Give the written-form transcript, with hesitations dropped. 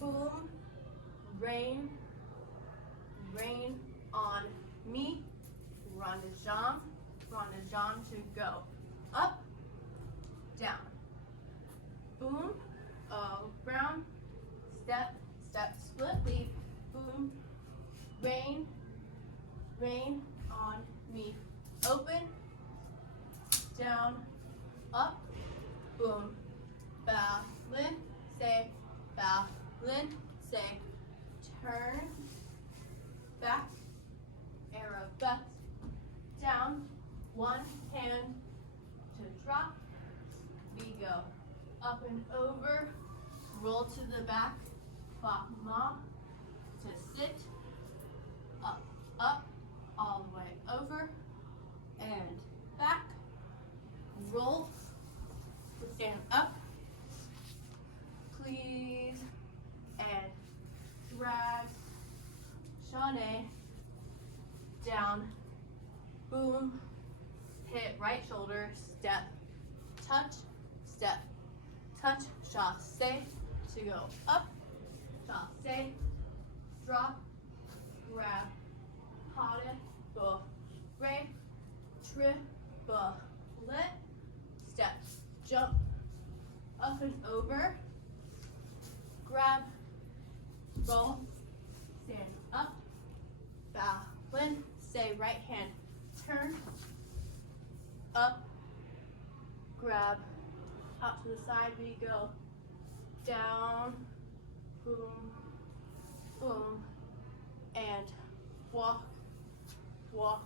boom, rain, rain on me, run de jambe to go up, down, boom, round, step, step, split leap, boom, rain, rain on me, open, down, up, boom, bow, lin, say, bow, lin, say, turn, back, arabesque, down, one hand to drop, we go up and over, roll to the back, ma, to sit, up, up, all the way over, and back, roll, stand up, please, and drag, chalet, down, boom, hit right shoulder, step, touch, chasse, to go up, chasse, drop, grab, pas de re, triple, step, jump, up and over, grab, roll, stand up, bow, lin, say right hand, turn, up, grab, out to the side we go, down, boom, boom, and walk, walk,